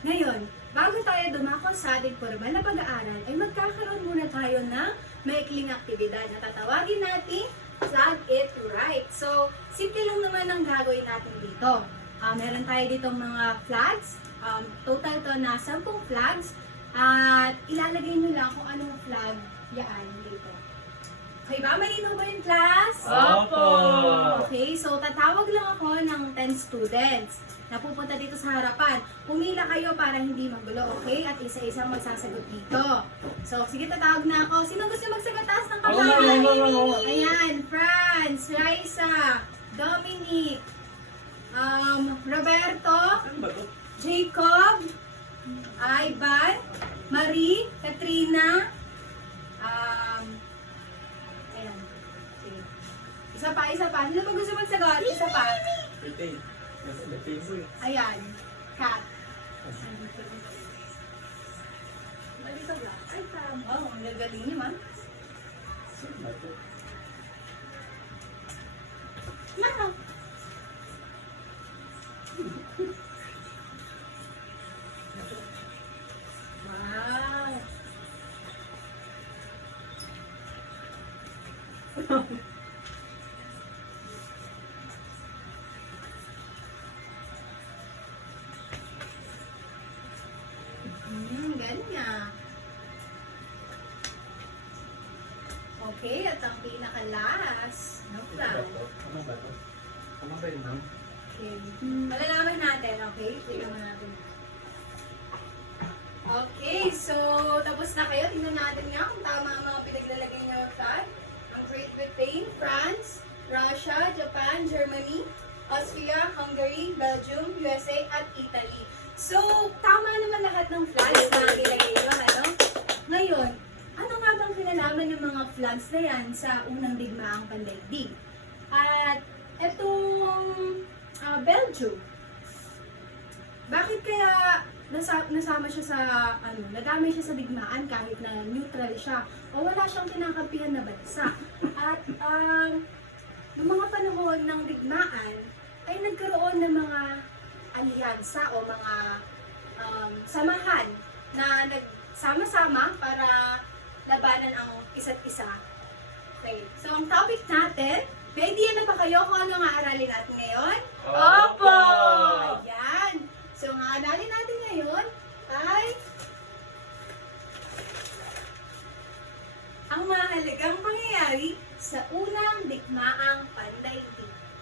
Ngayon, bago tayo dumako sa ating formal na pag-aaral, ay magkakaroon muna tayo ng maikling aktibidad na tatawagin natin Flag It Right. So, simple lang naman ang gagawin natin dito. Meron tayo ditong mga flags. Total to na 10 flags. At ilalagay nyo lang kung anong flag yan dito. Okay ba? Malinaw ba yung class? Opo! Okay, so tatawag lang ako ng 10 students na pupunta dito sa harapan. Pumila kayo para hindi magulo, okay? At isa-isang magsasagot dito. So, sige, tatawag na ako. Sino gusto magsagot? Taas ng kamay? Ayan, Franz, Raisa, Dominic, Roberto, Jacob, Ivan, Marie, Katrina, ayan. Sige. Isa pa. Sino ba gusto magsagot? Isa pa. Ayan. Kat. Balito ba? Ay, tama. Oh, ang gagaling naman. Mano? Wow. Ganyan. Okay, at ang pinakalas. No plan. Ano ba yun, ma'am? Okay. Malalaman natin, okay? Tingnan natin. Okay, so tapos na kayo. Tingnan natin nga kung tama ang mga pinaglalagay niyo flag. Ang Great Britain, France, Russia, Japan, Germany, Austria, Hungary, Belgium, USA, at Italy. So, tama naman lahat ng flags na ilagay nyo, ano? Ngayon, ano nga bang kinalaman ng mga flags na yan sa unang digmaang pandaigdig? At etong Belgium, bakit kaya nasama siya sa, nadamay siya sa digmaan kahit na neutral siya o wala siyang kinakampihan na bansa? At noong mga panahon ng digmaan, ay nagkaroon ng mga alyansa o mga samahan na nagsama-sama para labanan ang isa't isa. Okay. So, ang topic natin, may idea na ba kayo kung ano nga aralin natin ngayon?